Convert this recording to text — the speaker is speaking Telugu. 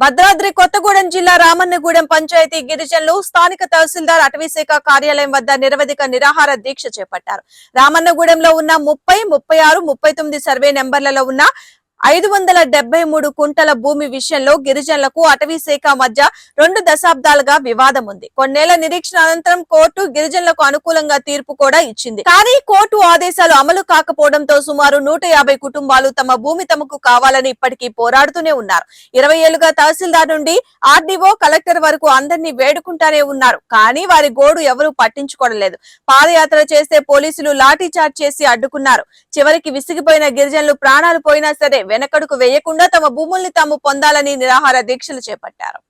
భద్రాద్రి కొత్తగూడెం జిల్లా రామన్నగూడెం పంచాయతీ గిరిజనులు స్థానిక తహసీల్దార్ అటవీశాఖ కార్యాలయం వద్ద నిరవధిక నిరాహార దీక్ష చేపట్టారు. రామన్నగూడెంలో ఉన్న ముప్పై ముప్పై ఆరు ముప్పై తొమ్మిది సర్వే నెంబర్లలో ఉన్న ఐదు వందల డెబ్బై మూడు కుంటల భూమి విషయంలో గిరిజనులకు అటవీ శాఖ మధ్య రెండు దశాబ్దాలుగా వివాదం ఉంది. కొన్నేళ్ళ నిరీక్షణ అనంతరం కోర్టు గిరిజనులకు అనుకూలంగా తీర్పు కూడా ఇచ్చింది. కానీ కోర్టు ఆదేశాలు అమలు కాకపోవడంతో సుమారు నూట యాభై కుటుంబాలు తమ భూమి తమకు కావాలని ఇప్పటికీ పోరాడుతూనే ఉన్నారు. ఇరవై ఏళ్ళుగా తహసీల్దార్ నుండి ఆర్డీఓ కలెక్టర్ వరకు అందరినీ వేడుకుంటానే ఉన్నారు. కానీ వారి గోడు ఎవరూ పట్టించుకోవడం లేదు. పాదయాత్ర చేస్తే పోలీసులు లాఠీ చార్జ్ చేసి అడ్డుకున్నారు. చివరికి విసిగిపోయిన గిరిజనులు ప్రాణాలు పోయినా సరే వెనకడుకు వేయకుండా తమ భూముల్ని తాము పొందాలని నిరాహార దీక్షలు చేపట్టారు.